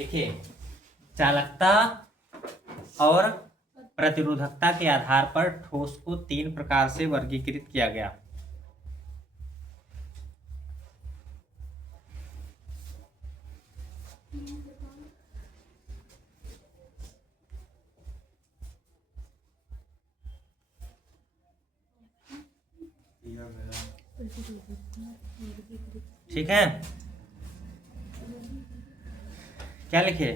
देखिए, चालकता और प्रतिरोधकता के आधार पर ठोस को 3 प्रकार से वर्गीकृत किया गया। ठीक है, क्या लिखे?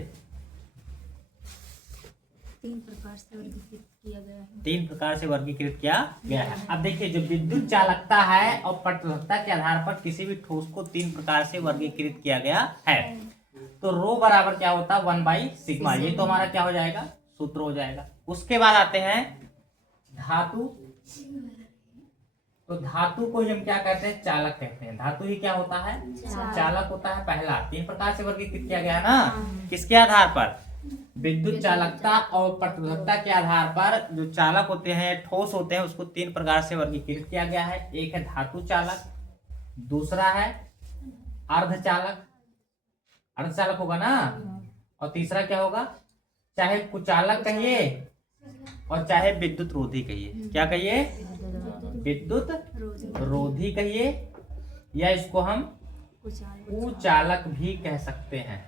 3 प्रकार से वर्गीकृत किया गया है। 3 प्रकार से वर्गीकृत किया गया है। अब देखिए, जो विद्युत चालकता है और प्रतिरोधकता के आधार पर किसी भी ठोस को 3 प्रकार से वर्गीकृत किया गया है। तो रो बराबर क्या होता है? 1/σ। ये तो हमारा क्या हो जाएगा? सूत्र हो जाएगा। उसके बाद आते हैं धातु। तो धातु को हम क्या कहते हैं? चालक कहते हैं। धातु ही क्या होता है? चालक होता है। पहला 3 प्रकार से वर्गीकृत किया गया है ना। किसके आधार पर? विद्युत चालकता और प्रतिरोधकता के आधार पर जो चालक होते हैं, ठोस होते हैं, उसको 3 प्रकार से वर्गीकृत किया गया है। एक है धातु चालक, दूसरा है अर्धचालक, अर्धचालक होगा ना, और तीसरा क्या होगा? चाहे कुचालक कहिए और चाहे विद्युत रोधी कहिए। क्या कहिए? विद्युत रोधी कहिए, या इसको हम कुचालक भी कह सकते हैं।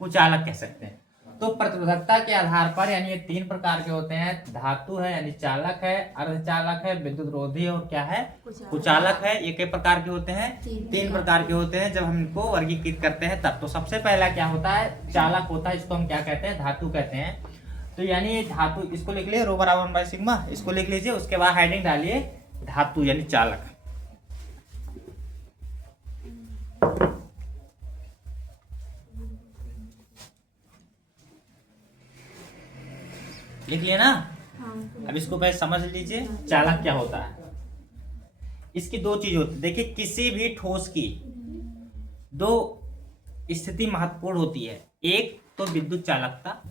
कुचालक कह सकते हैं। तो प्रतिरोधकता के आधार पर यानी ये 3 प्रकार के होते हैं। धातु है यानी चालक है, अर्धचालक है, विद्युत रोधी और क्या है? कुचालक है। ये कई प्रकार के होते हैं? 3 प्रकार के होते हैं। जब हम इनको वर्गीकृत करते हैं तब तो सबसे पहला क्या होता है? चालक होता है। इसको हम क्या कहते हैं? धातु कहते हैं। तो यानी धातु, इसको लिख लिए रो बराबर 1/σ, इसको लिख लीजिए। उसके बाद हेडिंग डालिए धातु यानी चालक। लिख लिया ना? अब इसको पहले समझ लीजिए चालक क्या होता है। इसकी 2 चीज होती है। देखिए, किसी भी ठोस की 2 स्थिति महत्वपूर्ण होती है। एक तो विद्युत चालकता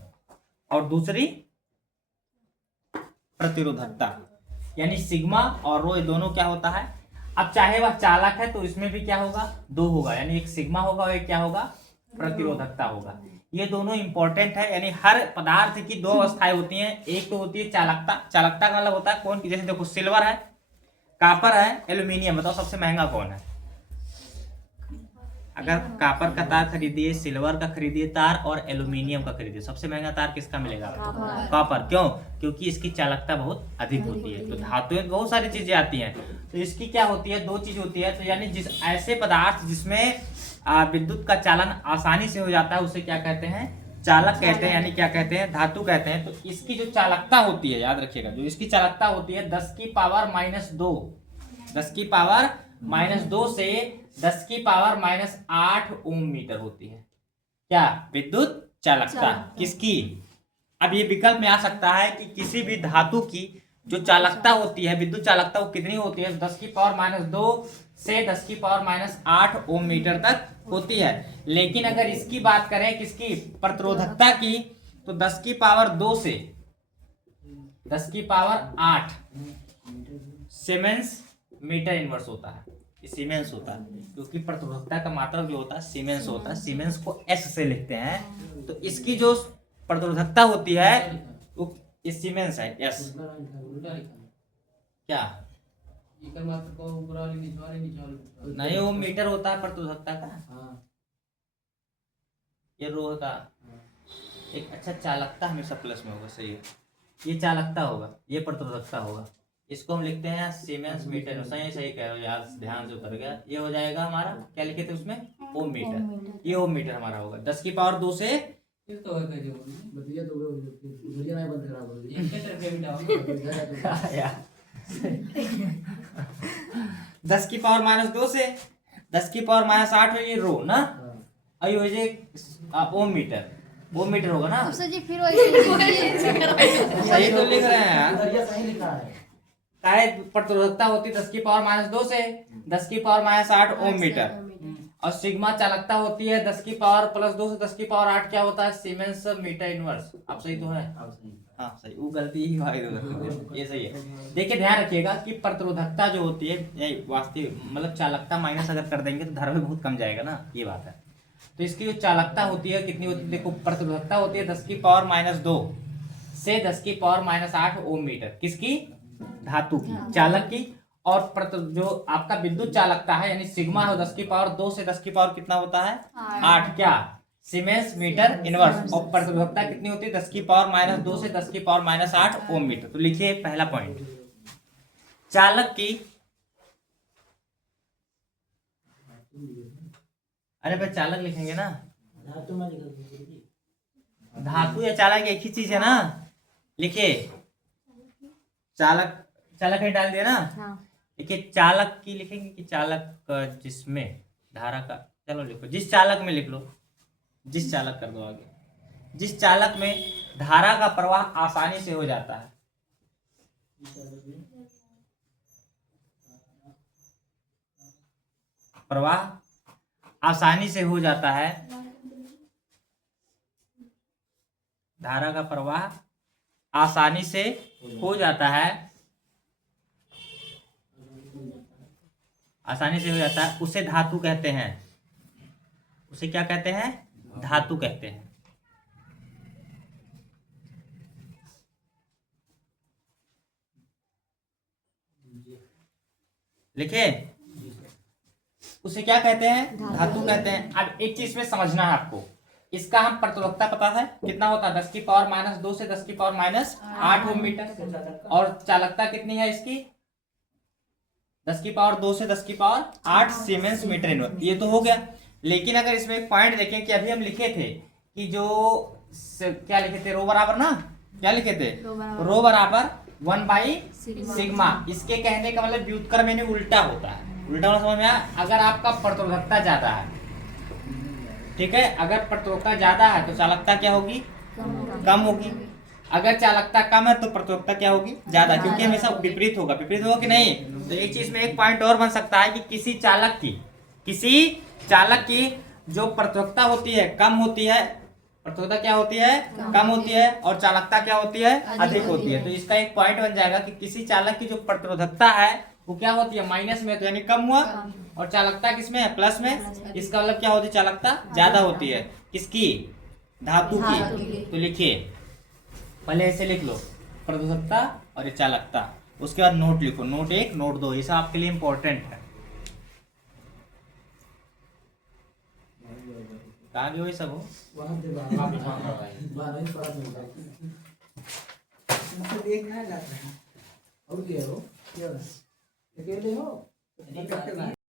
और दूसरी प्रतिरोधकता, यानी सिग्मा और रो, ये दोनों क्या होता है? अब चाहे वह चालक है तो इसमें भी क्या होगा? 2 होगा, यानी एक सिग्मा होगा और एक क्या होगा? प्रतिरोधकता होगा। ये दोनों इंपॉर्टेंट है। यानी हर पदार्थ की 2 अवस्थाएं होती हैं। एक तो होती है चालकता। चालकता का मतलब होता है कौन की? जैसे देखो, सिल्वर है, कॉपर है, एल्यूमिनियम। बताओ सबसे महंगा कौन है? अगर कॉपर का तार खरीदिए, सिल्वर का खरीदिए तार और एल्यूमिनियम का खरीदिए, सबसे महंगा तार किसका मिलेगा? कॉपर। क्यों? क्योंकि इसकी चालकता बहुत अधिक होती है। तो धातुओं में बहुत सारी चीजें आती हैं। तो इसकी क्या होती है? 2 चीज होती है। तो यानी जिस ऐसे पदार्थ जिसमें विद्युत का चालन आसानी से हो जाता है उसे क्या कहते हैं? चालक कहते हैं। यानी क्या कहते हैं? धातु कहते हैं। तो इसकी जो चालकता होती है, याद रखिएगा, जो इसकी चालकता होती है 10⁻², 10⁻² से 10⁻8 ओम मीटर होती है। क्या? विद्युत चालकता किसकी? अब ये विकल्प में आ सकता है कि किसी भी धातु की जो चालकता होती है, विद्युत चालकता, वो कितनी होती है? 10⁻² से 10⁻8 ओम मीटर तक होती है। लेकिन अगर इसकी बात करें, किसकी? प्रतिरोधकता की, तो 10⁻² से 10⁻8 सीमेंस मीटर इनवर्स होता है। सीमेंस होता है, क्योंकि प्रतिरोधकता का मात्रक जो होता है सीमेंस होता है। सीमेंस को एस से लिखते हैं। तो इसकी जो प्रतिरोधकता होती है वो इस सीमेंस है, एस। क्या? नहीं, वो मीटर होता है प्रतिरोधकता का। ये रो का एक अच्छा चालकता हमेशा प्लस में होगा। सही है, ये चालकता होगा, ये प्रतिरोधकता होगा। इसको हम लिखते हैं सीमेंस मीटर। सही सही कह रहे हो यार, ध्यान से उतर गया। ये हो जाएगा हमारा, क्या लिखे थे उसमें? ओम मीटर। ये ओम मीटर हमारा होगा। 10⁻² से 10⁻² से 10⁻8 ये रो ना, आई हो जाए ओम मीटर। ओम मीटर होगा ना? जी फिर वही सही तो लिख रहे हैं यार। प्रतिरोधकता होती 10⁻² से 10⁻8 ओम मीटर, और सिग्मा चालकता होती है 10⁻+2 से 10⁻8 क्या होता है? Siemens metre inverse. अब सही तो है? हाँ सही, वो गलती ही भाई, ये सही है। देखिए ध्यान रखिएगा कि प्रतिरोधकता जो होती है वास्तविक मतलब चालकता माइनस अगर कर देंगे तो धारा भी बहुत कम जाएगा ना, ये बात है। तो इसकी जो चालकता होती है कितनी होती है, देखो प्रतिरोधकता होती है 10 की पावर -2 से 10 की पावर -8 ओम मीटर। किसकी? धातु की, चालक की। और जो आपका विद्युत चालकता है यानी सिग्मा हो 10 की पावर 2 से 10 की पावर कितना होता है? 8 क्या? Siemens metre inverse. और प्रतिरोधकता कितनी होती है? 10 की पावर -2 से 10 की पावर -8 ओम मीटर। तो लिखिए पहला पॉइंट, चालक की, अरे भाई चालक लिखेंगे ना, धातु या चालक एक ही चीज है ना। लिखिए चालक, चालक ही डाल दिया ना। देखिए चालक की लिखेंगे कि चालक जिसमें धारा का, चलो लिखो जिस चालक में लिख लो, जिस चालक कर दो आगे, जिस चालक में धारा का प्रवाह आसानी से हो जाता है। प्रवाह आसानी से हो जाता है, धारा का प्रवाह आसानी से हो जाता है, आसानी से हो जाता है, उसे धातु कहते हैं। उसे क्या कहते हैं? धातु कहते हैं। लिखे, उसे क्या कहते हैं? धातु कहते हैं। अब एक चीज में समझना है आपको, इसका हम प्रतिरोधकता पता है कितना होता है? 10 की पावर -2 से 10 की पावर -8 ओम मीटर। और चालकता कितनी है इसकी? 10 की पावर 2 से 10 की पावर 8 सीमेंस मीटर इनवर्स। ये तो हो गया। लेकिन अगर इसमें एक पॉइंट देखें कि अभी हम लिखे थे कि जो क्या लिखे थे? रो बराबर ना, क्या लिखे थे? रो बराबर 1/सिग्मा। इसके कहने का मतलब व्युत्क्रम यानी उल्टा होता है। उल्टा होना समझ में आया? अगर आपका प्रतिरोधकता ज्यादा है, ठीक है, अगर प्रतिरोधकता ज्यादा है तो चालकता क्या होगी? कम होगी। अगर चालकता कम है तो प्रतिरोधकता क्या होगी? ज्यादा, क्योंकि हमेशा विपरीत होगा। विपरीत होगा कि नहीं? तो एक चीज में एक पॉइंट और बन सकता है कि किसी चालक की जो प्रतिरोधकता होती है कम होती है, प्रतिरोधकता क्या होती है? कम होती है, और चालकता क्या होती है? अधिक होती है। तो इसका एक पॉइंट बन जाएगा कि किसी चालक की जो प्रतिरोधकता है वो क्या होती है? माइनस में, तो यानी कम हुआ, और चालकता किसमें है? प्लस में। इसका मतलब क्या होती है? चालकता ज्यादा होती है। किसकी? धातु की। तो लिखिए, पहले ऐसे लिख लो, प्रतिरोधकता और ये चालकता। उसके बाद नोट लिखो, नोट 1 नोट 2, ये सब आपके लिए इंपॉर्टेंट है। कहाँ गए वही सब हो? देखना जाता है और क्या हो, अकेले हो।